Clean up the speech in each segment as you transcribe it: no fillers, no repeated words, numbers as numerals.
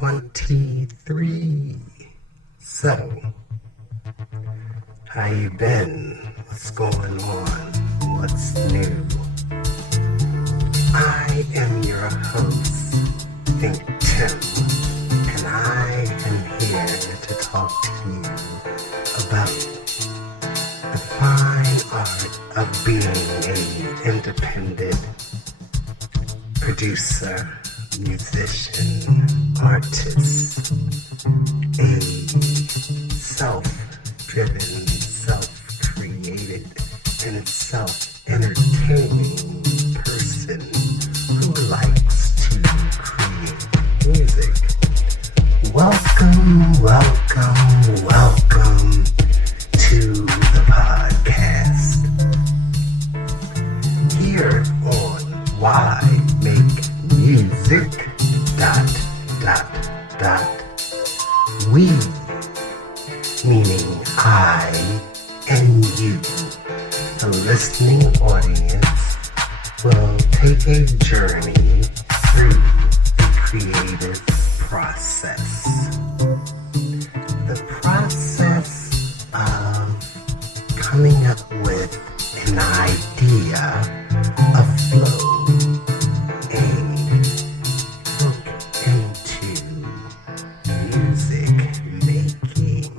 23. So, how you been? What's going on? What's new? I am your host, ThinkTimm, and I am here to talk to you about the fine art of being an independent producer, musician, artist, a self-driven, self-created, and self-entertaining person who likes to create music. Welcome to the podcast. Here on Why Make Music, we, meaning I and you, the listening audience, will take a journey through the creative process. The process of coming up with an idea, a flow, a look into music making.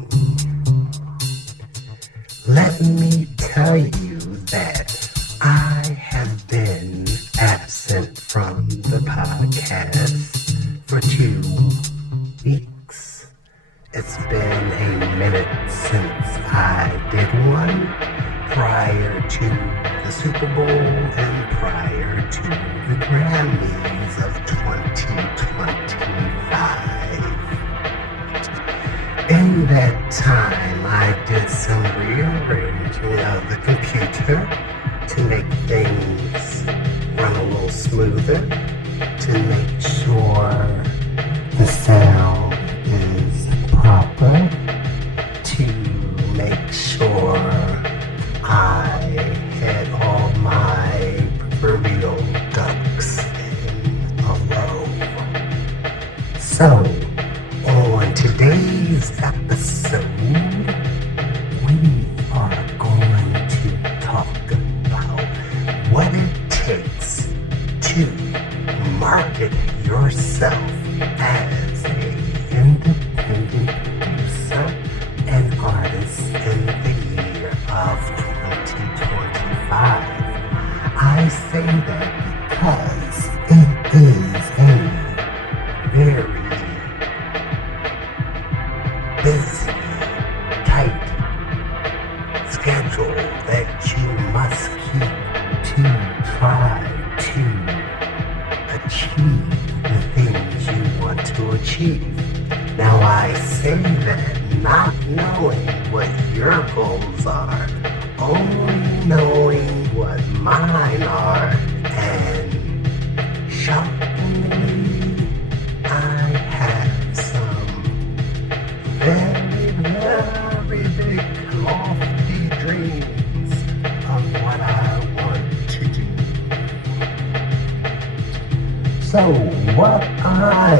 Let me tell you that I have been absent from the podcast for 2 weeks. It's been a minute since I did one, prior to the Super Bowl and prior to the Grammys of 2025. In that time, I did some rearranging of the computer to make things run a little smoother, to make sure the sound is proper, to make sure I had all my proverbial ducks in a row. So, on today's episode, we are going to talk about what it takes to market yourself as an independent producer and artist in the year of 2025. I say that because it is a very busy, tight schedule that you must keep to try to achieve the things you want to achieve. Now I say that not knowing what your goals are, only knowing what mine are, and shockingly, I have some very, very big lofty dreams of what I want to do. So what I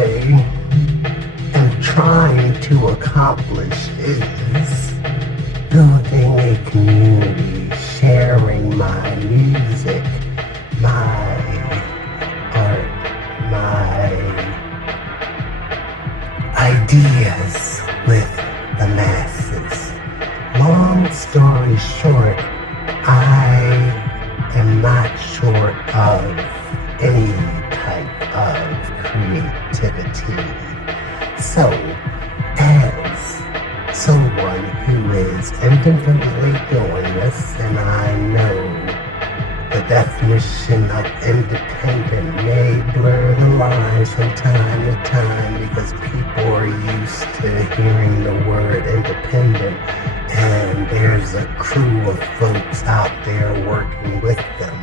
am trying to accomplish is building a community, sharing my music, my art, my ideas with the masses. Long story short, I am not short of any type of creativity. So, as someone who is independently doing this, and I know the definition of independent may blur the lines from time to time because people are used to hearing the word independent, and there's a crew of folks out there working with them.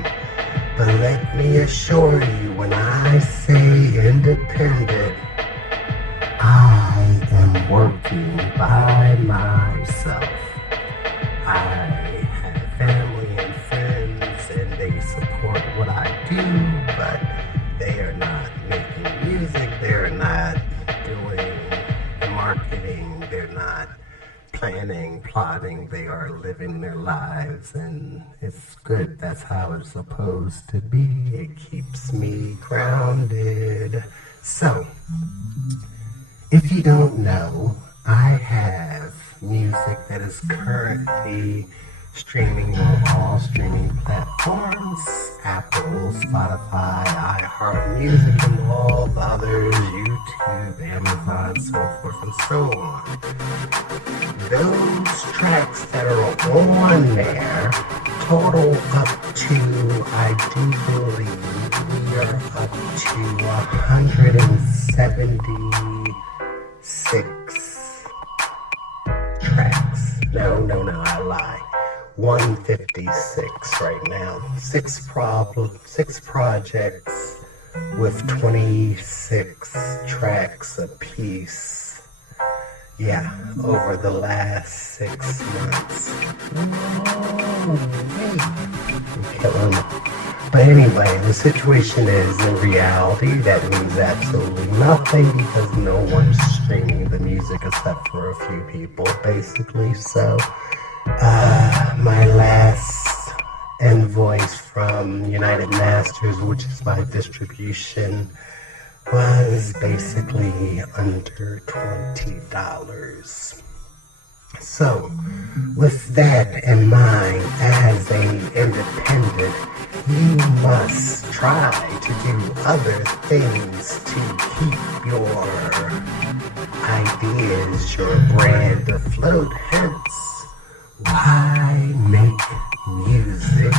But let me assure you, when I say independent, I am working by myself. I have family and friends, and they support what I do, but they are not making music. They're not doing the marketing, they're not planning, plotting, they are living their lives, and it's good. That's how it's supposed to be. It keeps me grounded. So, if you don't know, I have music that is currently streaming on all streaming platforms: Apple, Spotify, iHeartMusic, and all the others, YouTube, Amazon, so forth and so on. Those tracks that are on there total up to, I do believe, we are up to 176 tracks. No, I lie. 156 right now. Six projects with 26 tracks apiece. Yeah, over the last 6 months. I'm killing it. But anyway, the situation is, in reality, that means absolutely nothing because no one's streaming the music except for a few people, basically. So, my last invoice from United Masters, which is my distribution, was basically under $20. So, with that in mind, as an independent, you must try to do other things to keep your ideas, your brand afloat. Hence, why make music? ...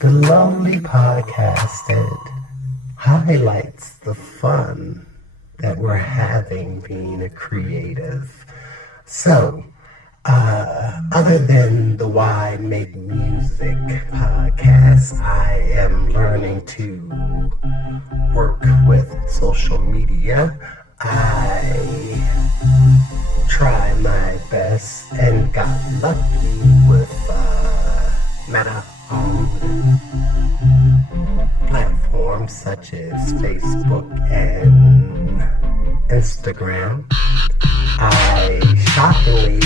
The Lonely Podcasted highlights the fun that we're having being a creative. So, other than the Why Make Music podcast, I am learning to work with social media. I try my best and got lucky with Meta-owned platforms such as Facebook and Instagram. I shockingly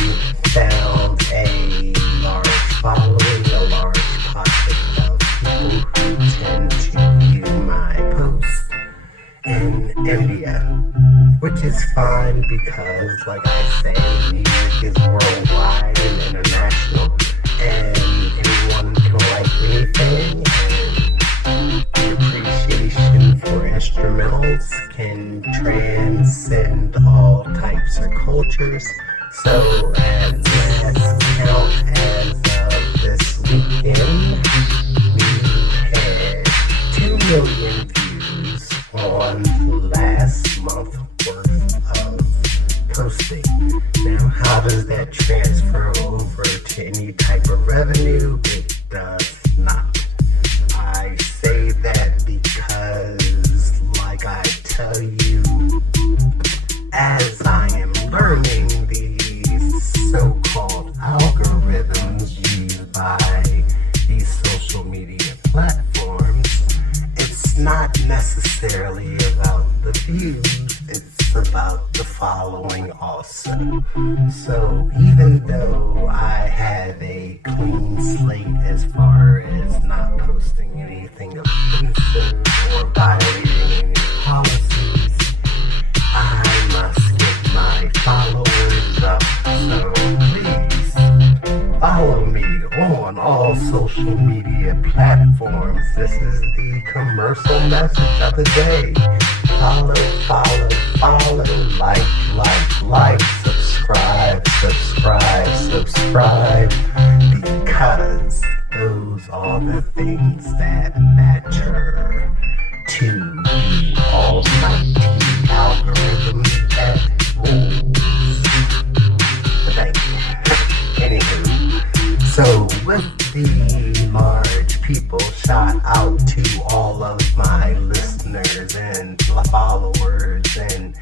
found a large following, a large pocket of people who tend to view my posts in India, which is fine because, like I say, music is worldwide and international, and anyone can like anything, and the appreciation for instrumentals can transcend all types of cultures. So, as last count as of this weekend, we had 2 million views on last month's worth of posting. Now, how does that transfer over to any type of revenue? It does not. I say that because, like I tell you, as I am learning these so-called algorithms used by these social media platforms, it's not necessarily about the views, it's about the following also. So even though I have a clean slate as far as not posting anything offensive or violating any policies, I must get my followers up. So please follow me on all social media platforms. This is the commercial message of the day. Follow, like, subscribe, because those are the things that matter to the almighty algorithm that rules. Thank you. Anywho, so with the large people, shout out to all of my listeners and followers in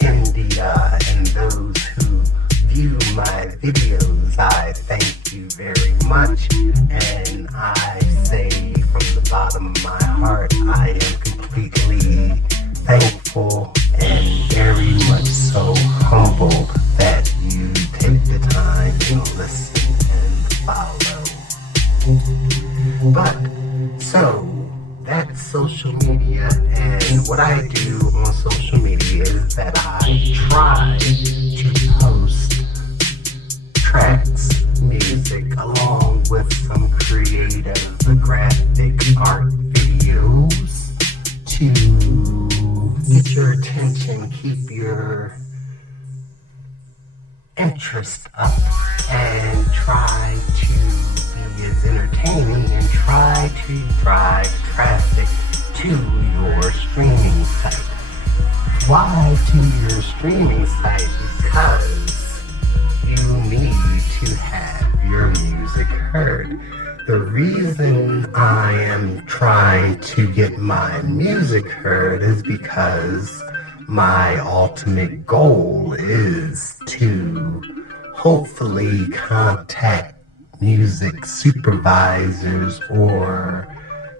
India and those who view my videos. I thank you very much, and I say from the bottom of my heart, I am completely thankful and very much so humbled that you take the time to listen and follow. But, so, that's social media, and what I do on social media is that I try to post tracks, music, along with some creative graphic art videos to get your attention, keep your interest up, and try to be as entertaining and try to drive traffic to your streaming site. Why to your streaming site? Because you need to have your music heard. The reason I am trying to get my music heard is because my ultimate goal is to hopefully contact music supervisors or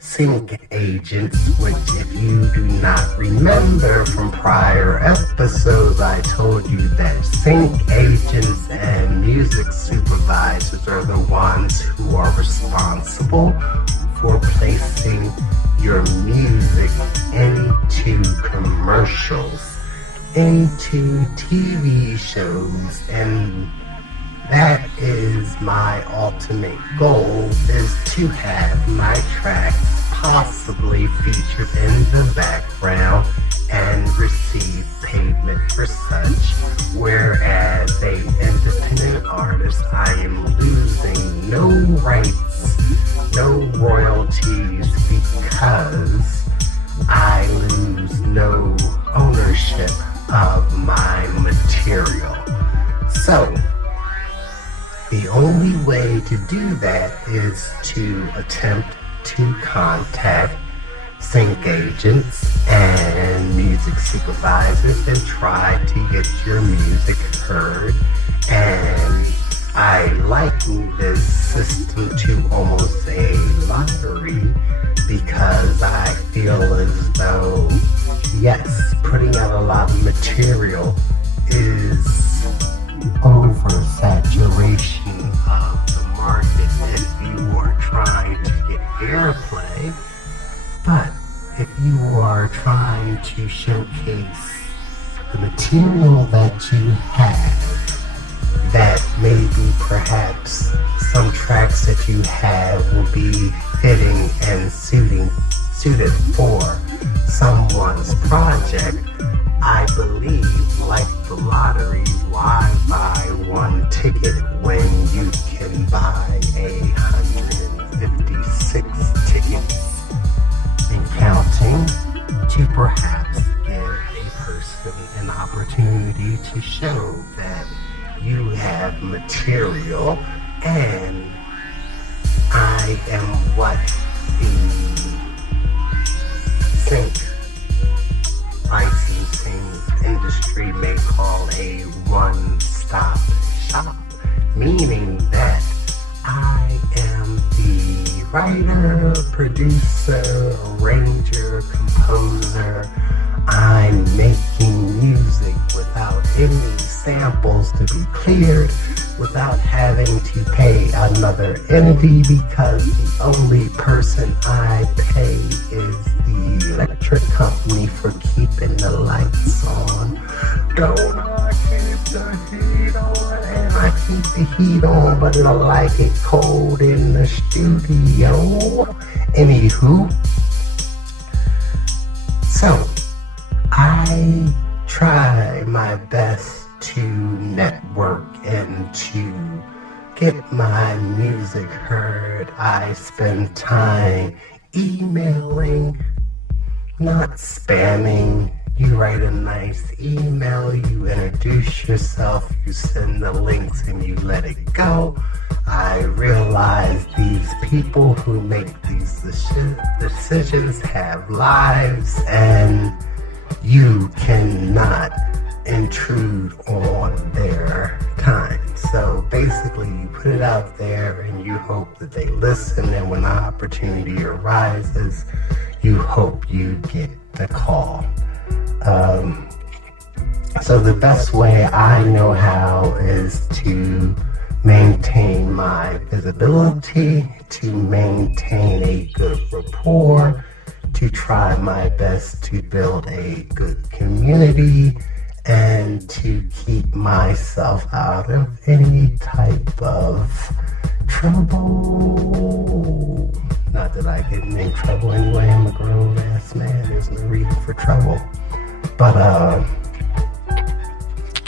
sync agents, which if you do not remember from prior episodes, I told you that sync agents and music supervisors are the ones who are responsible for placing your music into commercials, into TV shows, and that is my ultimate goal, is to have my tracks possibly featured in the background and receive payment for such, whereas a independent artist, I am losing no rights, no royalties, because I lose no ownership of my material. So, the only way to do that is to attempt to contact sync agents and music supervisors and try to get your music heard. And I liken this system to almost a lottery, because I feel as though, yes, putting out a lot of material is oversaturation of the market if you are trying to get airplay. But if you are trying to showcase the material that you have, that maybe perhaps some tracks that you have will be fitting and suited for someone's project, I believe, like the lottery, why buy one ticket when you can buy 156 tickets and counting, to perhaps give a person an opportunity to show that you have material, and I am what the sync licensing industry may call a one-stop shop, meaning that I am the writer, producer, arranger, composer. I'm making music without any samples to be cleared, without having to pay another entity, because the only person I pay is the electric company for keeping the lights on. Don't I keep the heat on? And I keep the heat on, but I like it cold in the studio. Anywho, so I try my best to network and to get my music heard. I spend time emailing, not spamming. You write a nice email, you introduce yourself, you send the links, and you let it go. I realize these people who make these decisions have lives, and you cannot intrude on their time. So basically, you put it out there and you hope that they listen, and when the opportunity arises, you hope you get the call. So the best way I know how is to maintain my visibility, to maintain a good rapport, to try my best to build a good community, and to keep myself out of any type of trouble. Not that I get in trouble anyway, I'm a grown ass man, there's no reason for trouble. But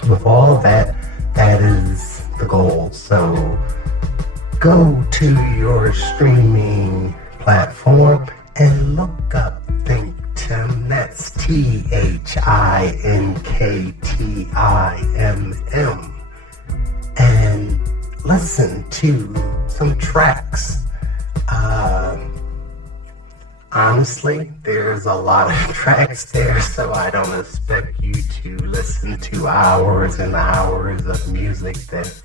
with all that, that is the goal. So go to your streaming platform and look up ThinkTimm. That's ThinkTimm. And listen to some tracks. Honestly, there's a lot of tracks there, so I don't expect you to listen to hours and hours of music that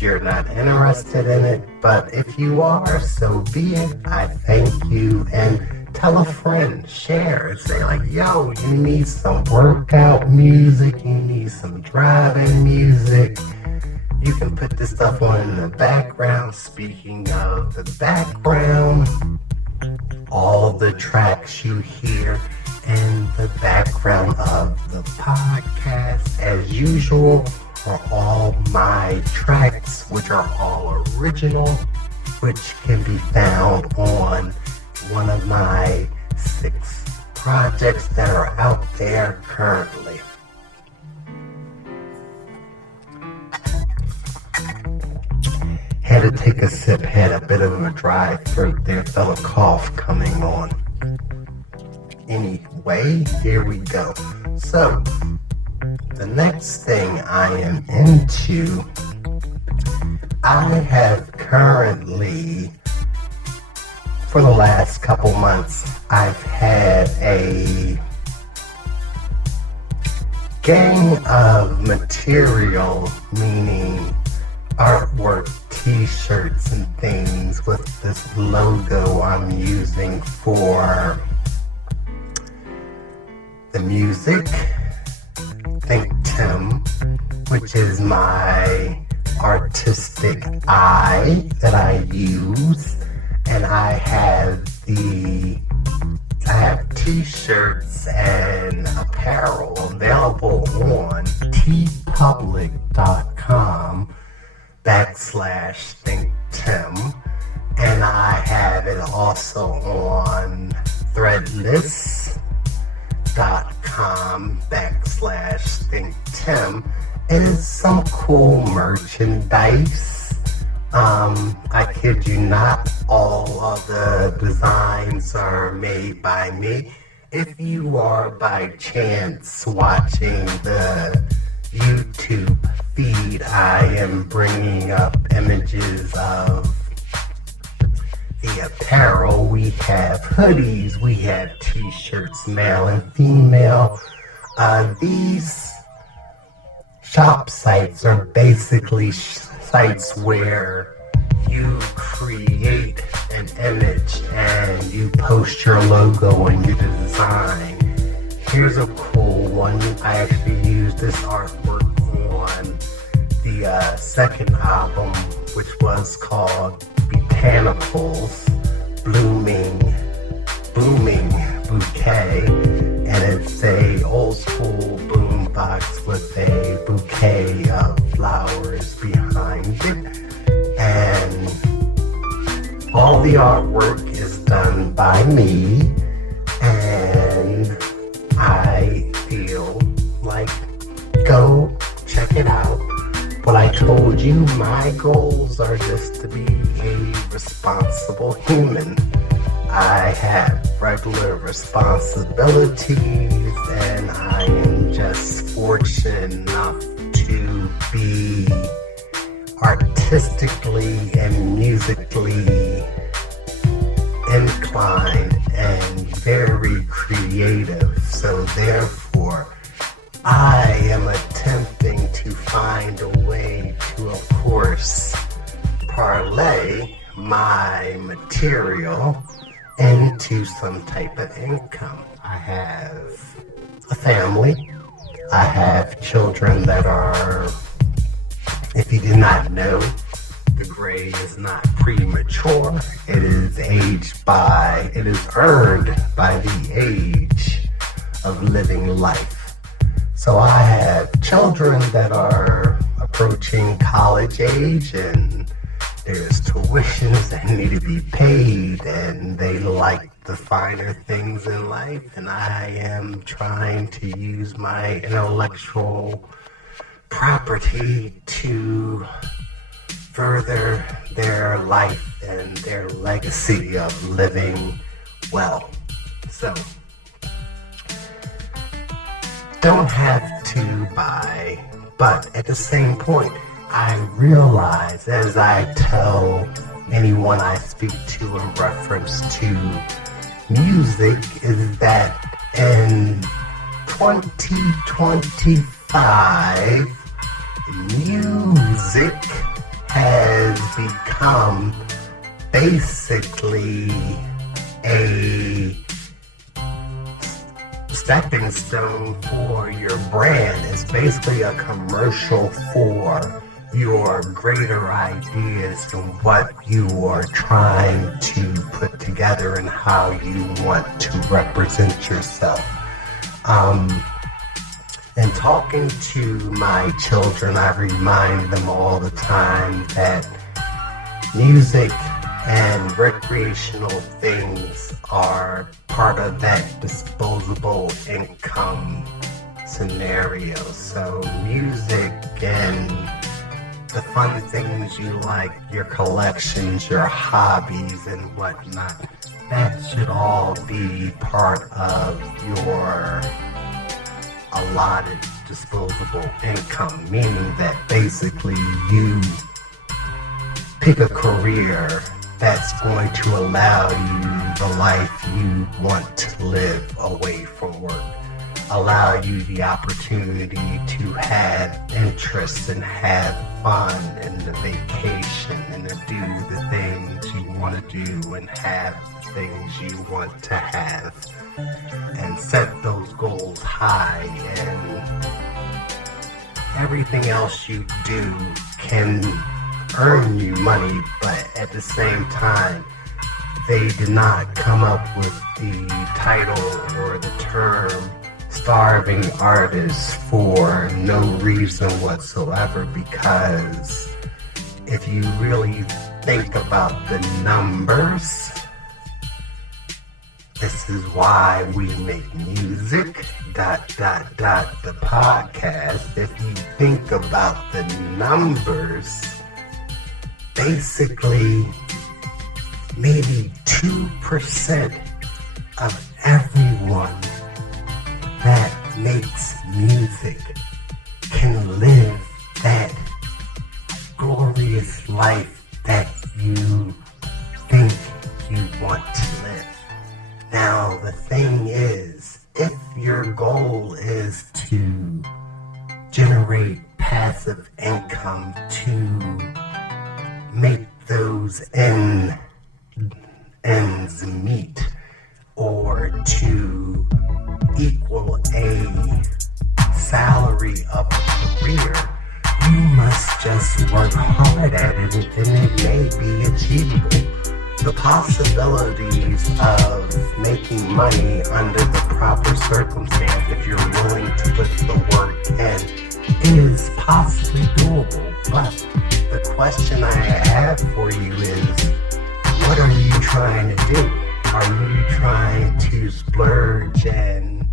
you're not interested in it. But if you are, so be it. I thank you. And tell a friend, share, say like, yo, you need some workout music, you need some driving music. You can put this stuff on in the background. Speaking of the background, all the tracks you hear in the background of the podcast, as usual, are all my tracks, which are all original, which can be found on one of my 6 projects that are out there currently. Had to take a sip, had a bit of a dry throat there, felt a cough coming on. Anyway, here we go. So, the next thing I am into, I have currently, for the last couple months, I've had a gang of material, meaning artwork, t-shirts and things with this logo I'm using for the music, ThinkTimm, which is my artistic eye that I use, and I have t-shirts and apparel available on tpublic.com/ThinkTimm, and I have it also on threadless.com/ThinkTimm. It is some cool merchandise. I kid you not, all of the designs are made by me. If you are by chance watching the YouTube feed, I am bringing up images of the apparel. We have hoodies, we have t-shirts, male and female. These shop sites are basically sites where you create an image and you post your logo and your design. Here's a cool one. I actually used this artwork on the second album, which was called Botanicals Blooming Bouquet, and it's a old school boom box with a bouquet of flowers behind it, and all the artwork is done by me, and I feel like go check it out. But I told you my goals are just to be a responsible human. I have regular responsibilities, and I am just fortunate enough to be artistically and musically inclined and very creative. So therefore, I am attempting to find a way to, of course, parlay my material into some type of income. I have a family. I have children that are, if you did not know, the gray is not premature. It is earned by the age of living life. So I have children that are approaching college age, and there's tuitions that need to be paid, and they like the finer things in life, and I am trying to use my intellectual property to further their life and their legacy of living well. So, don't have to buy, but at the same point, I realize, as I tell anyone I speak to in reference to music, is that in 2025, music has become basically a stepping stone for your brand. It's basically a commercial for your greater ideas and what you are trying to put together and how you want to represent yourself. And talking to my children, I remind them all the time that music and recreational things are part of that disposable income scenario. So music and the fun things you like, your collections, your hobbies and whatnot, that should all be part of your allotted disposable income, meaning that basically you pick a career that's going to allow you the life you want to live away from work, allow you the opportunity to have interests and have fun and the vacation and to do the things you want to do and have the things you want to have, and set those goals high, and everything else you do can earn you money, but at the same time, they did not come up with the title or the term starving artist for no reason whatsoever, because if you really think about the numbers, this is why we make music, the podcast. If you think about the numbers, basically maybe 2% of everyone that makes music can live that glorious life that you think you want to live. Now, the thing is, if your goal is to generate passive income to make those ends meet, or to equal a salary of a career, you must just work hard at it, and it may be achievable. The possibilities of making money under the proper circumstance, if you're willing to put the work in, is possibly doable. But the question I have for you is, what are you trying to do? Are you trying to splurge and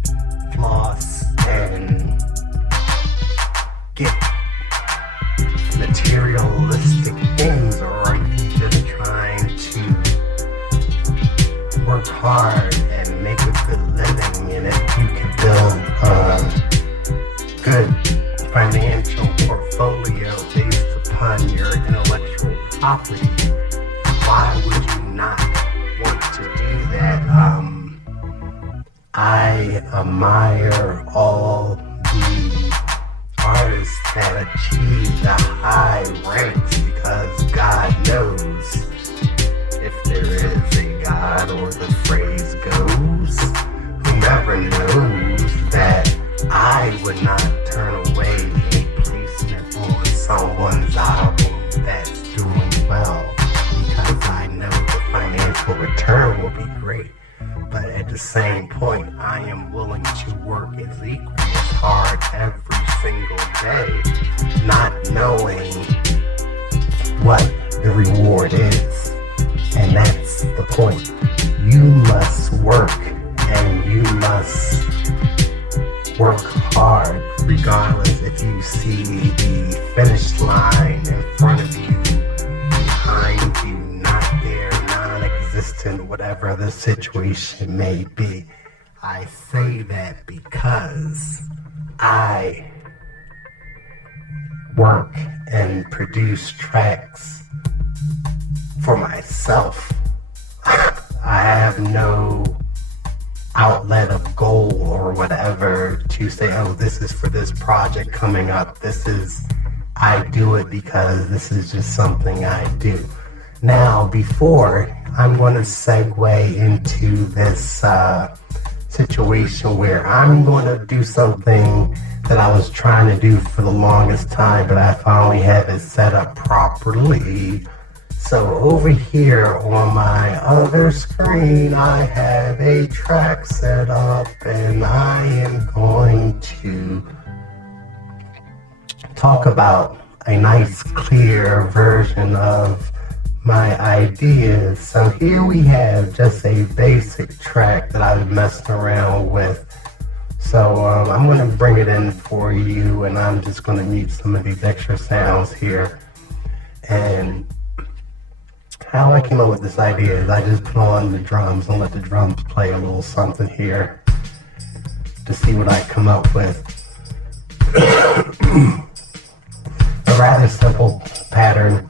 floss and get materialistic things, or are you just trying to work hard and make a good living? And if you can build a good financial portfolio based upon your intellectual property, why would you not want to do that? I admire all would not turn away a placement on someone's album that's doing well, because I know the financial return will be great. But at the same point, I am willing to work as equally as hard every single day, not knowing what the reward is. And that's the point. You must work, and you must work hard regardless if you see the finish line in front of you, behind you, not there, non-existent, whatever the situation may be. I say that because I work and produce tracks for myself. I have no outlet of goal or whatever to say, oh, this is for this project coming up. I do it because this is just something I do. Now, before I'm going to segue into this situation where I'm going to do something that I was trying to do for the longest time, but I finally have it set up properly. So over here on my other screen, I have a track set up, and I am going to talk about a nice, clear version of my ideas. So here we have just a basic track that I've messed around with. So I'm going to bring it in for you, and I'm just going to mute some of these extra sounds here. And how I came up with this idea is I just put on the drums and let the drums play a little something here to see what I come up with. A rather simple pattern,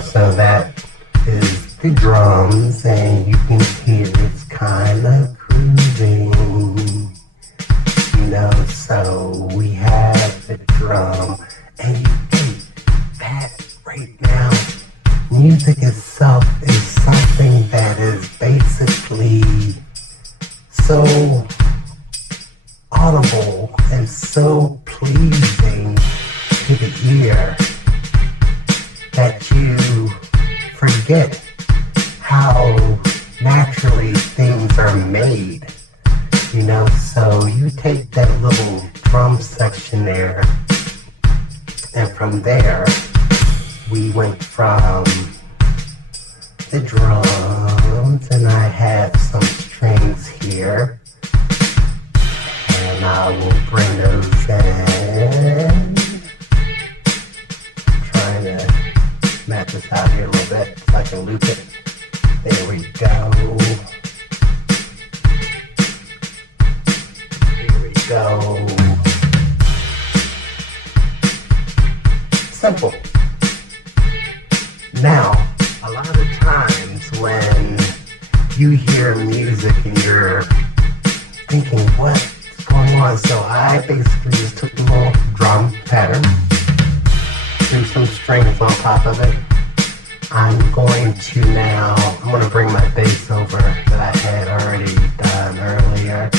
so that is the drums, and you can hear it's kind of grooving, so we have the drum, and you think that right now, music itself is something that is basically so audible and so pleasing to the ear that you forget how naturally things are made, so you take that little drum section there, and from there we went from the drums, and I have some strings here, and I will bring those in. Trying to match this out here a little bit so I can loop it. There we go. Here we go. Simple. Now, a lot of times when you hear music and you're thinking, what's going on? So I basically just took the little drum pattern, threw some strings on top of it. I'm going to bring my bass over that I had already done earlier,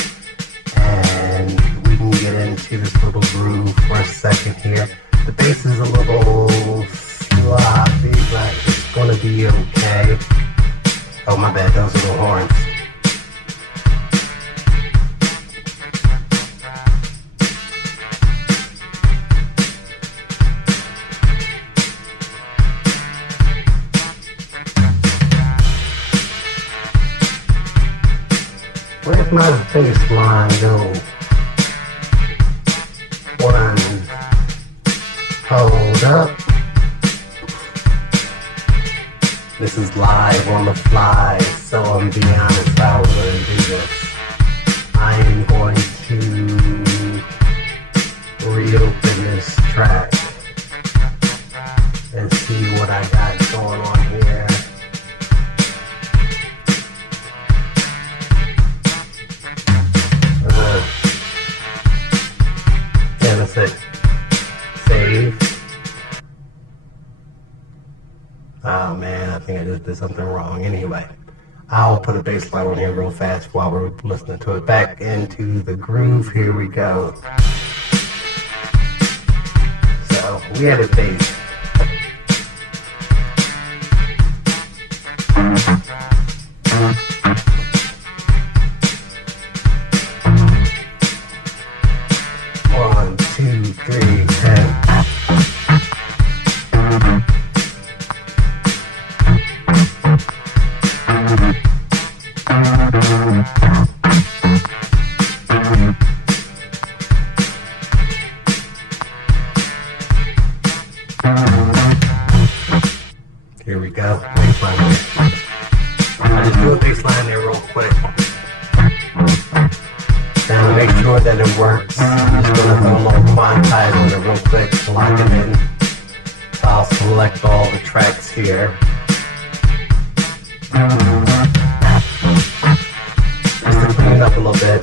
and we can get into this little groove for a second here. The bass is a little sloppy, but it's gonna be okay. Oh, my bad, those are the horns. Where's my bass line go? One, hold up. This is live on the fly, so I'm being honest, I was going to do this. I am going to reopen this track and see what I got going on here. Yeah, that's it. Save. Oh man, I think I just did something wrong. Anyway, I'll put a bass line on here real fast while we're listening to it. Back into the groove. Here we go. We had a bass. One, two, three, and here we go. Baseline there. I'll just do a baseline there real quick. Now to make sure that it works, I'm just gonna put a little quantize on it real quick to lock it in. So I'll select all the tracks here. Just to clean it up a little bit.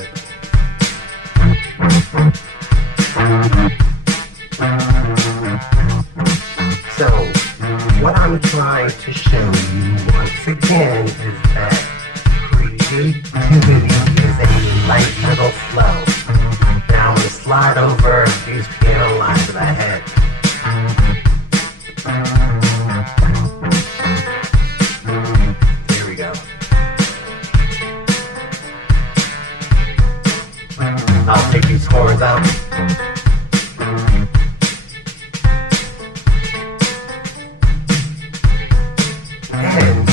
So, what I'm trying to show you once again is that creativity is a light little flow. Now I'm going to slide over these piano lines that I had. Here we go. I'll take these horns out. And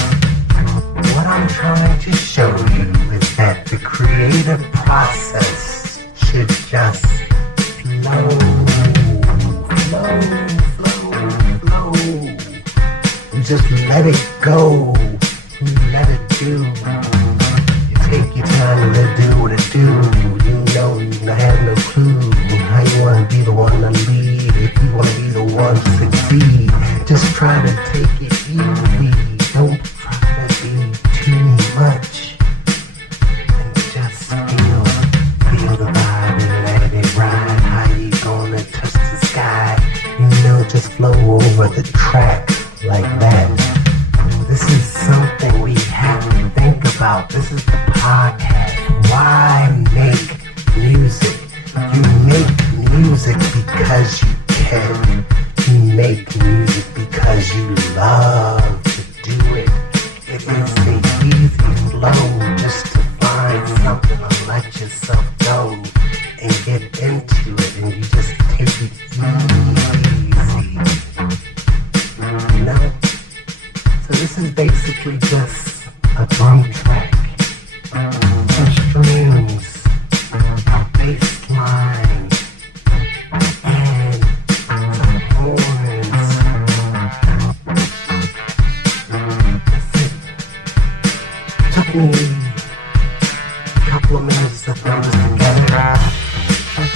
what I'm trying to show you is that the creative process should just flow. You just let it go. You let it do. You take your time to let it do what it do. You know you have no clue how you want to be the one to lead. If you want to be the one to succeed, just try to take it easy. Don't try to be too much. And just feel the vibe and let it ride. How you gonna touch the sky? You know, just flow over the track like that. This is something we have to think about. This is the podcast. Why make music? You make music because you can. You make music because you love to do it. It is the easy flow just to find something to let yourself go and get into it, and you just take it easy. You know? So this is basically just a drum track, some strings, a bass line, and some horns. Took me a couple of minutes to throw this together.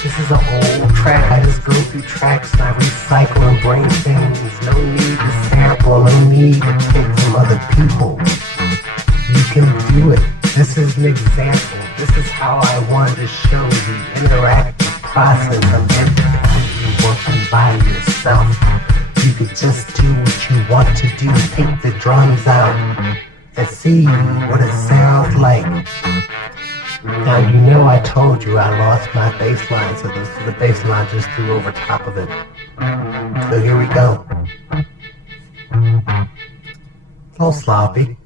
This is an old track. I just go through tracks and I recycle and bring things. No need to sample, no need to take from other people. You can do it. This is an example. This is how I wanted to show the interactive process of independently working by yourself. You could just do what you want to do. Take the drums out and see what it sounds like. Now you know I told you I lost my bass line, so the bass line just threw over top of it. So here we go. A little sloppy.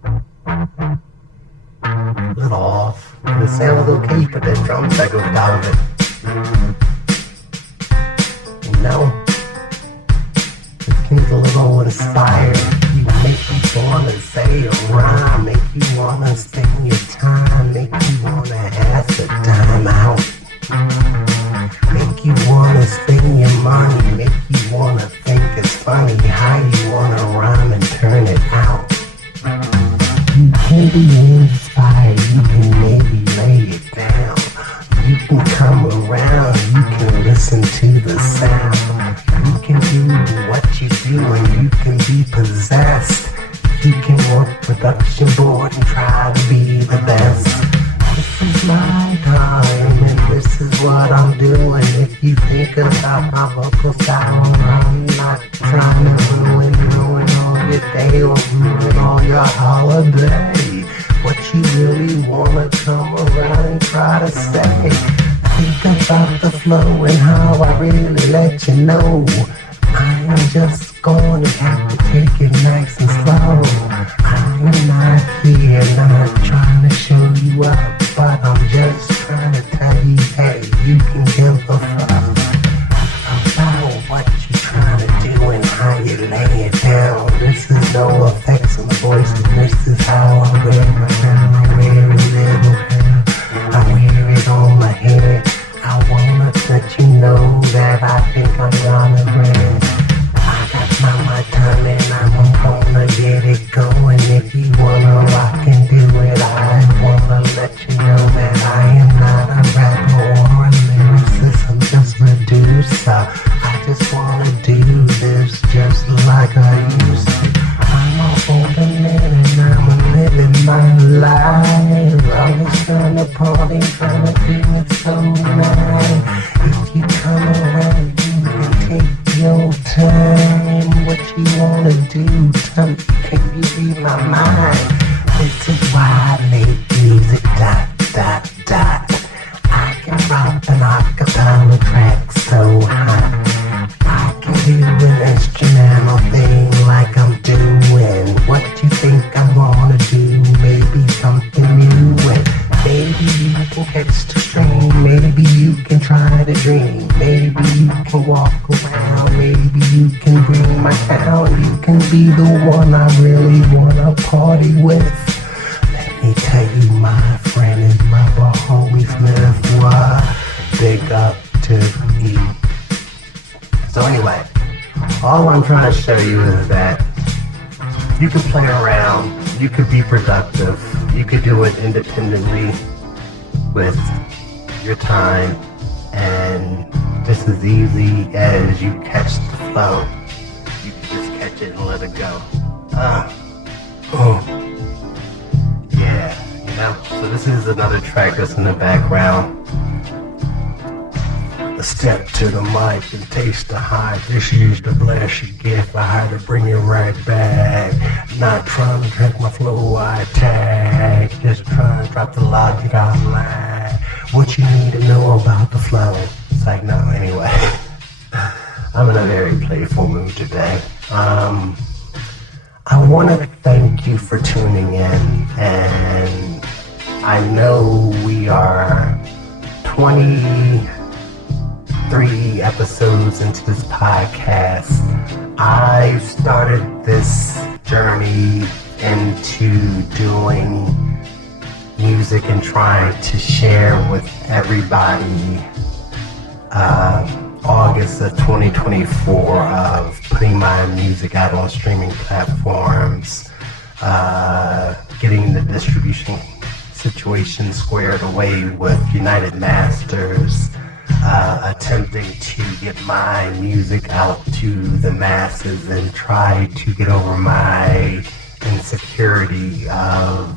A little off. But it sounds okay, you put that drum back over top of it. You know? It gets a little inspired. Make you wanna say a rhyme, make you wanna spend your time, make you wanna ask a dime out, make you wanna spend your money, make you wanna think it's funny how you wanna rhyme and turn it out. You can be inspired, you can maybe lay it down, you can come around, you can listen to the sound, you can do what you do and you can be possessed. You can work production board and try to be the best. This is my time and this is what I'm doing. If you think about my vocal style, I'm not trying to ruin all your day or ruin all your holiday. What you really wanna come around and try to say. Think about the flow and how I really let you know. I'm just gonna have to take it nice and slow. I'm not here, not trying to show you up, but I'm just trying to tell you, hey, you can give a fuck about what you're trying to do and how you lay it down. This is no effects on the voice, and this is how I wear my hair. I wear a little hair, I wear it on my head. I wanna let you know that I think I'm gonna win. I got my time and I'm gonna get it going. If you wanna rock and do it, I wanna let you know that I am not a rapper or a lyricist. I'm just a producer. I just wanna do this just like I used to. I'm a older man and I'm living my life. I was trying to party, trying to do it so nice. If you come around, you can take your time. What you wanna do, tell me, can you read my mind? This is why I make music, dot, dot, dot. I can rock an acapella track so hot. I can do an instrumental thing like I'm doing. What you think I'm gonna do? Maybe something new. And maybe you can catch the stream. Maybe you can try to dream. Maybe you can walk around. Maybe you can bring my town. You can be the one I really wanna party with. Let me tell you, my friend is my homie Smith. Why? Big up to you. So anyway, all I'm trying to show you is that you can play around, you could be productive, you could do it independently with your time, and just as easy as you catch the flow, you can just catch it and let it go. Yeah, you know, so this is another track that's in the background. A step to the mic and taste the hype. This is the blast you get. I had to bring it right back. Not trying to drink my flow, I attack. Just trying to drop the logic online. What you need to know about the flow. It's like, no, anyway. I'm in a very playful mood today. I want to thank you for tuning in. And I know we are 23 episodes into this podcast. I started this journey into doing music and trying to share with everybody August of 2024 of putting my music out on streaming platforms, getting the distribution situation squared away with United Masters, attempting to get my music out to the masses and try to get over my insecurity of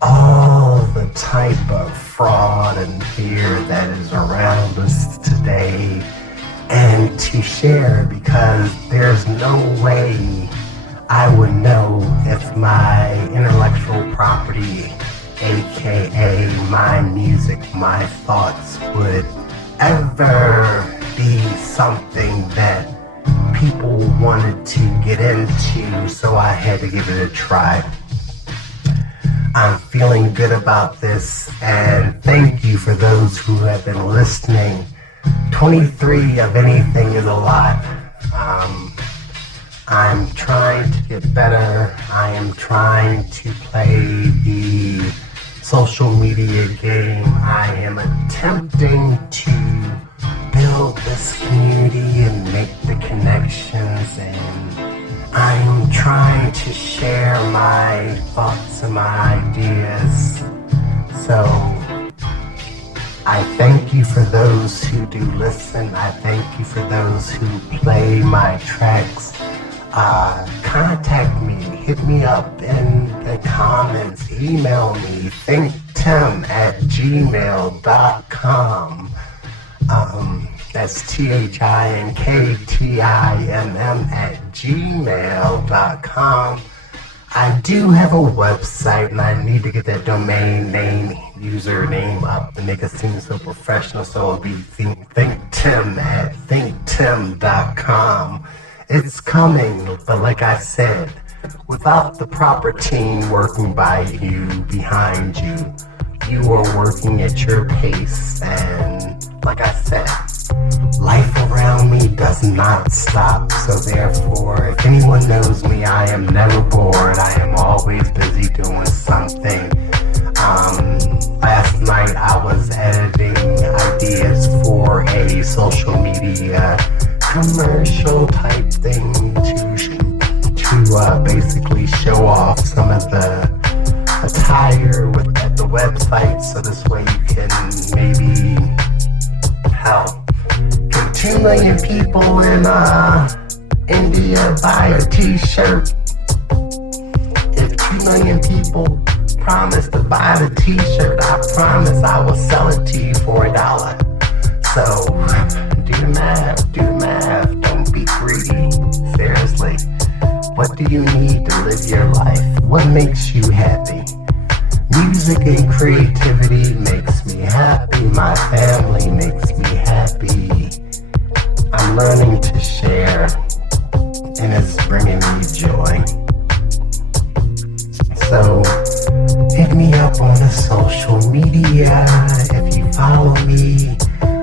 all the type of fraud and fear that is around us today, and to share, because there's no way I would know if my intellectual property, aka my music, my thoughts, would ever be something that people wanted to get into, so I had to give it a try. I'm feeling good about this, and thank you for those who have been listening. 23 of anything is a lot. I'm trying to get better. I am trying to play the social media game. I am attempting to build this community and make the connections, and I'm trying to share my thoughts and my ideas. So I thank you for those who do listen. I thank you for those who play my tracks. Contact me, hit me up in the comments, email me, ThinkTimm@gmail.com. That's ThinkTimm@gmail.com. I do have a website, and I need to get that domain name, username up to make it seem so professional, so it'll be ThinkTimm@thinktimm.com. ThinkTimm.com. It's coming, but like I said, without the proper team working by you, behind you, you are working at your pace, and like I said, life around me does not stop. So therefore, if anyone knows me, I am never bored. I am always busy doing something. Last night I was editing ideas for a social media commercial type thing to basically show off some of the attire at the website, so this way you can maybe help. Can 2 million people in India buy a t-shirt? If 2 million people promise to buy the t-shirt, I promise I will sell it to you for $1. So do the math, don't be greedy. Seriously, what do you need to live your life? What makes you happy? Music and creativity makes me happy. My family makes me happy. I'm learning to share, and it's bringing me joy. So hit me up on the social media if you follow me.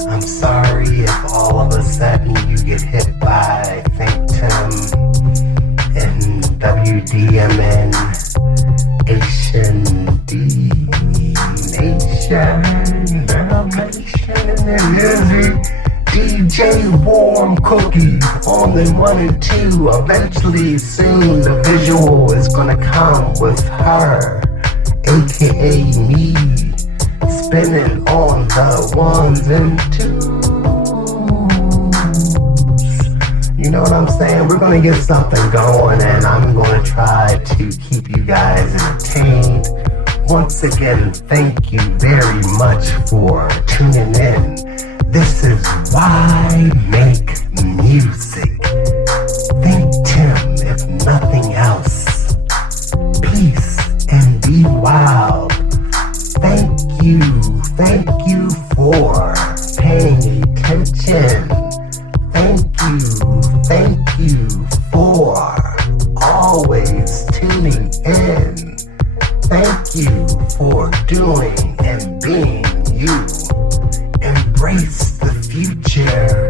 I'm sorry if all of a sudden you get hit by ThinkTimm and WDMN Asian D Nation, Girl Nation, and Izzy DJ Warm Cookie on the 1 and 2. Eventually, soon, the visual is gonna come with her, aka me, spinning on the 1s and 2s. You know what I'm saying? We're gonna get something going, and I'm gonna try to keep you guys entertained. Once again, thank you very much for tuning in. This is why make music. ThinkTimm, if nothing else. Peace and be wild. Thank you for paying attention. Thank you for always tuning in. Thank you for doing and being you. Embrace the future.